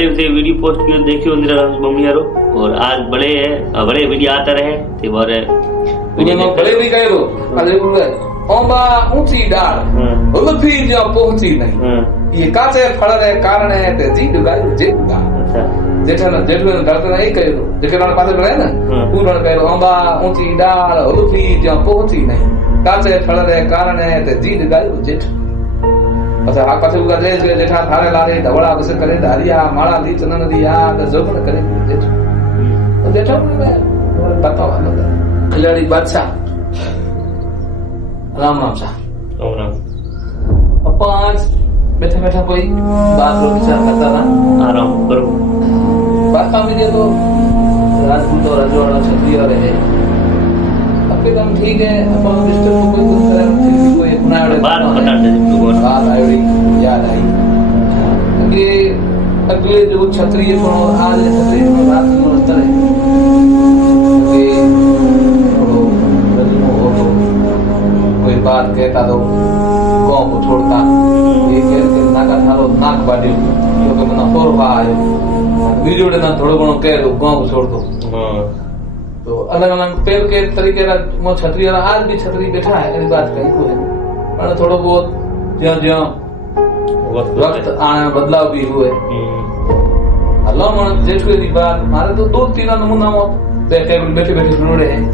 काले से video post कियो देखियो इंदिरा मम्मी यारो और आज बड़े वीडियो आता रहे ते बारे वीडियो में बड़े भी कहे दो अरे बोले ओंबा ऊंची डाल उलफी जो पहुंची नहीं ये काचे फल रे कारण है ते जी दुगाई जे दुगा जेठा जेठो करते ना एक कहे दो जेके ना पासे रहे ना पूर्ण कहे दो ओंबा ऊंची डाल उलफी जो पहुंची नहीं काचे फल रे कारण है ते जी दुगाई जेठ अच्छा आ पासे उगा जे जेठा थारे लारे धवड़ा बस करे धारिया माला दी चनन दी आ ते जोगण करे जेठ तो जेठा में बताओ अलग खिलाड़ी बादशाह राम राम सा राम राम अपा आज बैठा बैठा कोई बात रो विचार करता ना आराम करो बात में दे तो राजपूत और रजवाड़ा क्षत्रिय रहे अपने काम ठीक है अपन डिस्टर्ब को कोई दूसरा फिर भी कोई अपना बात बता दे तू बात आई याद आई कि अगले जो क्षत्रिय को आज क्षत्रिय को रात में उतर है कोई बात कहता तो गांव को छोड़ता ये कह के नाका थारो नाक बाड्यो तो के मना तोरवा आयो बीजोड़े ना थोड़ो घणो कह दो गांव को छोड़ दो तो अलग अलग पेड़ के तरीके रा मो छतरी रा आज भी छतरी बैठा है एनी बात कहीं को है पर थोड़ो बहुत ज्यो ज्यो वक्त आने बदलाव भी हुए अल्लाह मन जेठवे दी बात मारे तो दो तीन नमूना हो बैठे बैठे सुन रहे हैं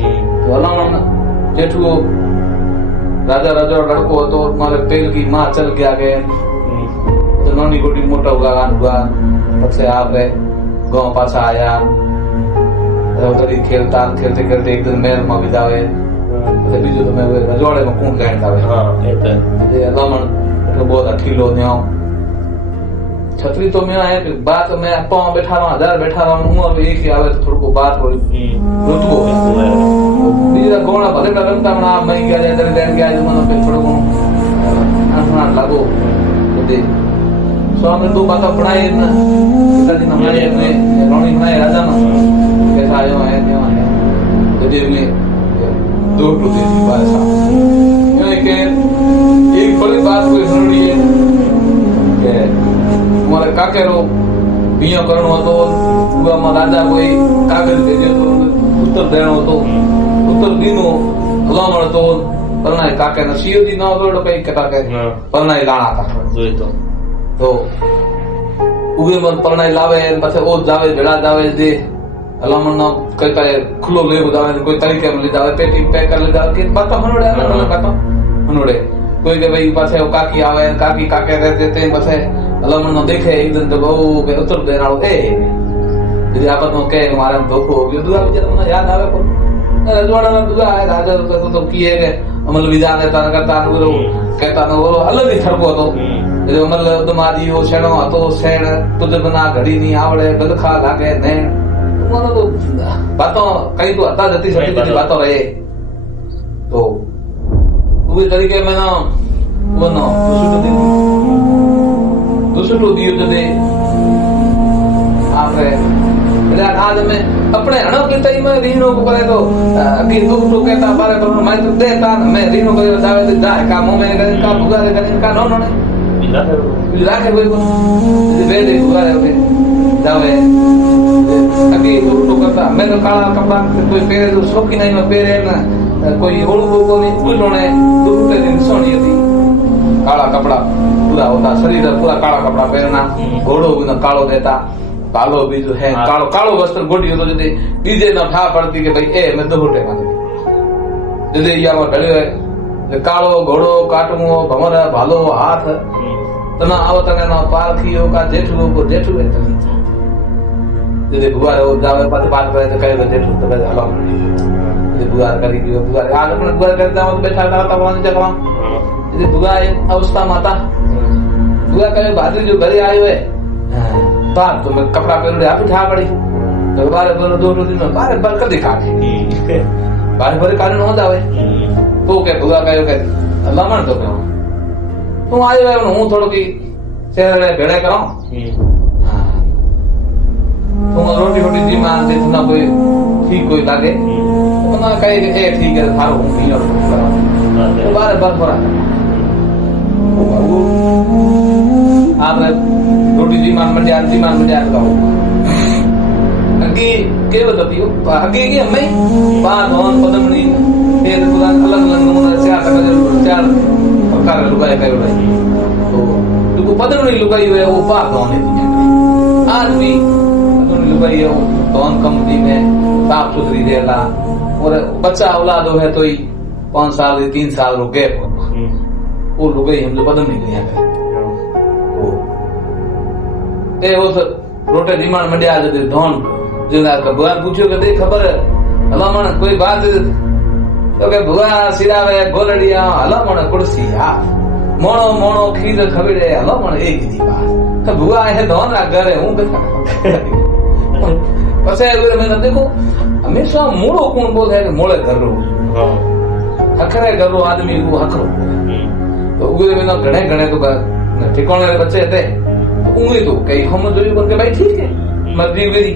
तो अल्लाह मन जेठू राजा राजा लड़को तो मारे पेल की माँ चल गया गए तो नौनी गोटी मोटा हुआ तब से आप गाँव पासा आया उधर ही खेलता खेलते खेलते एक दिन महल में बितावे बीजो तो मैं रजवाड़े में कूद गए था अल्लाह मन बहुत अठीलो न्यो छतरी तो मैं आया बात में पाँव बैठा रहा हजार बैठा रहा हूँ और एक ही आवे तो थोड़ा को बात हो रुतबो बीजा गोणा भले लगता है आप मई गया इधर लेन गया जो मन पे थोड़ा को आसान लागो दे स्वामी दो बात बनाए ना कदी हमारे में रोनी बनाए राजा ना कैसा आयो है क्यों आया जदे में दो टूटे बात सा ये के एक बड़ी बात कोई सुन रही है के हमारे काके रो बिया करणो હતો ઉવામાં રાજા કોઈ કાગળ ભેજ્યો તો ઉત્તર દેણો હતો ઉત્તર દીનો હલામણ હતો પરણાય કાકે ને સીઓદી ન આવડો કઈ કહેતા કે પરણાય લાણા હતા જોઈ તો ઉગે મન પરણાય લાવે પછી ઓ જાવે ભેળા જાવે દે હલામણ નો કઈ કઈ ખુલ્લો લેવું જાવે કોઈ તરીકે માં લી જાવે પેટી પેક કરી જાવે કે બાતો હનોડે બાતો હનોડે कोई के भाई पाछे काकी आवे काकी काके रहते थे पाछे अल्लाह मन देखे एक दिन तो बहु के उतर देना ए यदि आपत में के हमारे धोखो हो गयो दुआ विचार मन याद आवे को रजवाड़ा ना दुआ है राजा तो किए के अमल विदा देता करता नो कहता नो अलग ही ठरको तो जो अमल दमादी हो छेणो तो सेण तुझ बिना घड़ी नहीं आवड़े गलखा लागे ने मन तो बातों कई तो अता जती सती बातों रहे तो उस तरीके में ना वो ना दूसरो दियो जदे आप है आज में अपने हणो के तई में रीनो को करे तो कि दूसरो कहता बारे पर मैं तो देता मैं रीनो को जावे तो जा का मुंह में करे का बुगा दे करे का नो नो बिला के कोई को वे दे बुगा दे जावे अभी दूसरो करता मैं तो काला कपड़ा कोई पहरे तो शौकी नहीं में पहरे ना कोई ओळखो को नहीं उल्लोने दूसरे दिन सोनी थी काला कपड़ा पूरा होता शरीर पूरा काला कपड़ा पहनना घोड़ो भी न कालो देता कालो भी जो है कालो कालो वस्त्र गोटी तो जदे डीजे न ठा पड़ती के भाई ए मैं दो होटे माने जदे या में ढले है कालो घोड़ो काटमो भमर भालो हाथ तना आवतने न पारखियो का जेठू को जेठू है जदे बुआरे हो जावे पाछे बात करे तो कहे जेठू तो कहे हलो बुआर करी दियो बुआर आगे में बुआर करता हूं बैठा था वहां जगह ये बुआ अवस्था माता बुआ कहे भाद्री जो घरे आयो है बाप तो मैं कपड़ा पहन ले आप उठा पड़ी तो बारे बोलो दो दिन में बारे बार कर दिखा के बारे बारे कारण हो जावे तो के बुआ कहे के अल्लाह मन तो कहो तू आयो है हूं थोड़ो की शेर भेड़े करो तुम रोटी रोटी दी मान दे ना कोई ठीक कोई लागे तो ना कहे के ए ठीक है थारो हूं नहीं करो तो बारे बार भरा आपने रोटी जीमान मंडिया लगाओ अगे केवल थियो अगे के मैं बात होन पदमनी ये पूरा अलग अलग नमूना से आता है चार प्रकार लुगाई कयो रही तो जो पदमनी लुगाई है वो बात होने दुनिया में आज भी पदमनी लुगाई है दोन कंपनी में साफ सुथरी देला और बच्चा औलाद है तो ही 5 साल 3 साल रो गैप वो लुगाई हम जो पदमनी दुनिया में ए वो रोटे जीमान मंडिया दे धोन जो ना भगवान पूछो के दे खबर हलामण कोई बात तो के भुआ सिरावे गोलड़िया हलामण कुर्सी हा मोणो मोणो खीर खबड़े हलामण एक दी बात तो भुआ है धोन ना करे हूं कथा पसे में देखो हमेशा मोड़ो कौन बोल है मोड़े घर रो हखरे घर रो आदमी को हखरो तो उगे में घणे घणे तो ठिकाने बच्चे थे उंगे तो कई हम जो करके भाई ठीक है मर्जी मेरी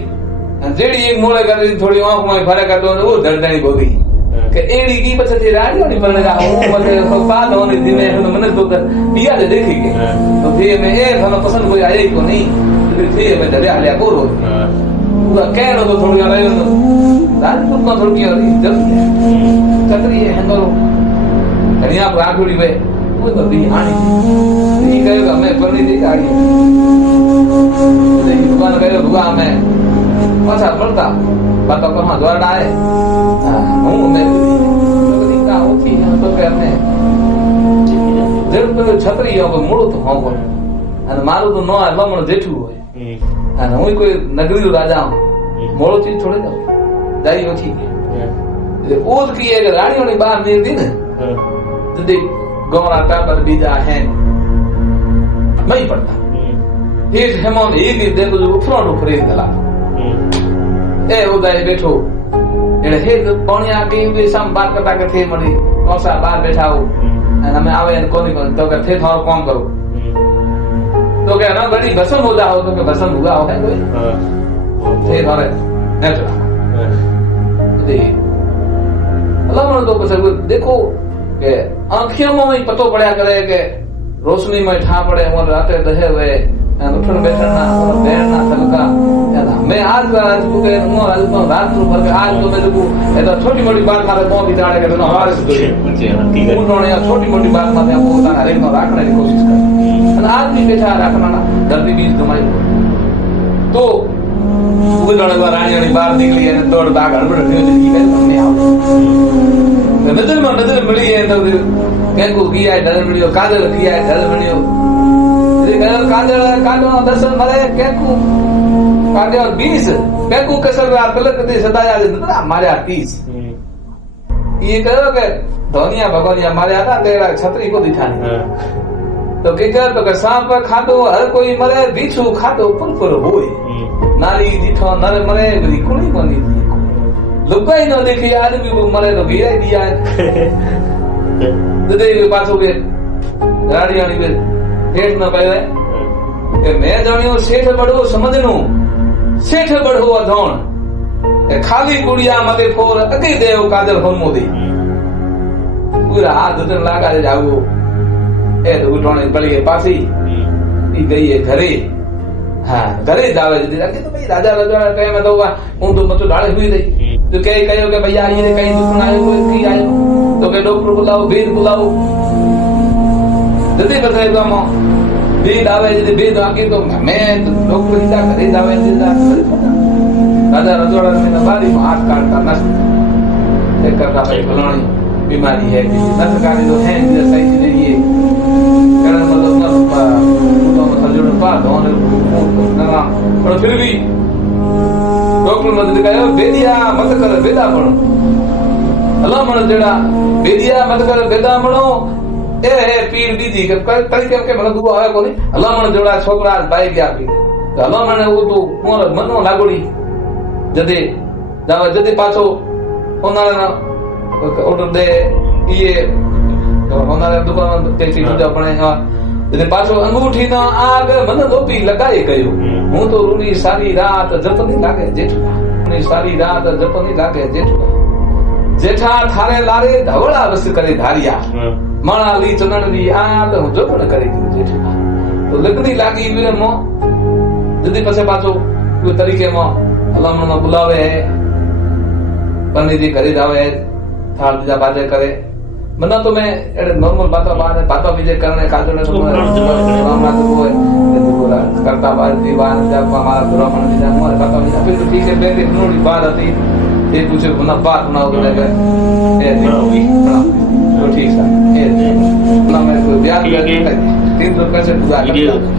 जेडी एक मोड़े कर थोड़ी आंख में फर्क कर दो वो दर्दनी बोगी के एड़ी की बच्चे राडियो नहीं पड़ने रहा हूं मते बात होने दिन में मन तो दिया दे देखेंगे तो फिर में ए फल पसंद कोई आए को नहीं फिर में दबे आलिया को रो पूरा कहनो तो थोड़ी आए तो राजपूत को थोड़ी और जब चतरी है हंगरो कन्या राखड़ी वे वो तो भी आनी ये कहेगा मैं पढ़नी दी गाड़ी नहीं दुकान कहेगा भुआ मैं पाछा पड़ता बात कहां द्वार आए हूं मैं तो का होती है तो के हमने जब तो छतरी हो मोड़ो तो हो અને મારું તો નો લમણ જેઠું હોય અને હું કોઈ નગરી રાજા મોળો ચીજ છોડે જાઉં જાઈ ઓછી ઓદ की एक रानियों ने बाहर नहीं दी ना तो देख गौरा टाबर बीजा है नहीं पड़ता एक हेमोन एक ही देखो जो फ्रंट ऊपर गला ए उदाई बैठो एड़े हे पौनिया के भी सम बात करता के थे मड़ी कौसा बाहर बैठा हो અને અમે આવે ને કોની કોની તો કે थे थारो काम करो तो क्या ना बड़ी भसम हो जाओ तो के भसम हुआ हो है कोई थे थारे नेचुरल दे अल्लाह मन तो बस देखो के आंखियों में पतो पड़ा करे के रोशनी में ठा पड़े और राते दहे हुए उठन बैठना और बैठना सबका मैं आज को के नो आज को रात को भर के आज तो मेरे को ये तो छोटी मोटी बात मारे को बिचारे के तो हमारे से उन्होंने छोटी मोटी बात मारे आपको उतना हर एक को रखने की कोशिश कर और आज भी बैठा रखना ना धरती बीज तुम्हारी तो वो लड़े रानी बाहर निकली है दौड़ भाग हड़बड़ जिंदगी में हमने आओ नजर मिली है तो कैको किया है नजर मिली काजल किया है नजर मिली काजल काजो दर्शन भले कैको काजो 20 कैको कसर पहले कदे सदाया मारे 30 ये कहो के धोनिया भगवानिया मारे आता तेरा छतरी को दिखानी तो के तो के सांप खादो हर कोई मरे बिच्छू खादो पुरपुर होए नारी दिठो नर मरे बड़ी कुणी बनी लुगाई न देखी आदमी को मरे तो गिरा दिया दे पाछो के राडियाणी के ठेठ न पयो है કે मैं जानियो सेठ बड़ो समझनो सेठ बड़ो अधौण ए खाली गुड़िया मते फोर अगे देव काजल होमो दे पूरा हाथ धन लगा दे जाओ ए तो उठोने पड़ी के पासी ई गई है घरे हां घरे जावे दे अगे तो भाई राजा राजा टाइम में तो हूं तो मतो डाले हुई दे तो कहे कहियो के भैया ये कहीं दुख ना आयो कोई की आयो तो के डॉक्टर बुलाओ वेद बुलाओ जल्दी बताए तो हम वेद आवे जल्दी वेद आके तो मैं डॉक्टर इदा करे जावे जिदा राजा रजवाड़ा में बारी में हाथ काटता नस एक करता भाई फलानी बीमारी है नस काटे तो है जिदा सही चीज ये कारण मतलब ना तो समझो ना बात होने ना पर फिर भी डॉक्टर ने कहा वेदिया मत कर वेदा बनो अल्लाह मन जेड़ा वेदिया मत कर वेदा बनो ए है पीर बीजी के कई के मतलब दुआ है कोनी अल्लाह मन जोड़ा छोकरा भाई गया पी तो अल्लाह मन वो तो मोर मनो लागोड़ी जदे जावे जदे पाछो ओनारा ऑर्डर दे ये तो ओनारा दुकान तेची जो अपने जदे पाछो अंगूठी ना आग मन लोपी लगाए कयो हूं तो रूनी सारी रात जपनी लागे जेठा रूनी सारी रात जपनी लागे जेठा जेठा थारे लारे धवड़ा बस करे धारिया माणाली चनन दी आ तो जपन करे जेठा तो लगनी लागी वीर मो જલ્દી પછી પાછું કોઈ તરીકેમાં હલામણમાં બોલાવે પરની ઘરે જ આવે થાળ બીજા બાજે કરે મને તો મેં એટલે નોર્મલ ભાતા બીજે કરને કાજોને તો કરતા બાદ દીવાન મારા બ્રાહ્મણ બીજા મારે ભાતા બીજા તો ઠીક છે બે નોડી બાદ હતી એ પૂછ્યું મને બાત બનાવો તો કે એ તો ઠીક છે એ ના મેં કોઈ યાદ 300 पैसे पूरा